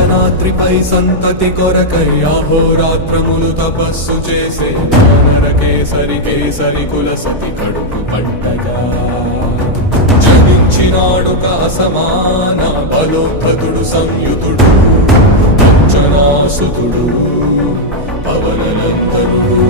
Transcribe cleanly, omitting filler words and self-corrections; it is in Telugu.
అంజనాద్రిపై సంతతి కొరకై అహోరాత్రములు తపస్సు చేసే వానర కేసరి కేసరి కుల సతి కడుపు పట్టగా జనించినాడొక అసమాన బలోద్ధతుడు సంయుతుడు అంజనాసుతుడు పవననందనుడు.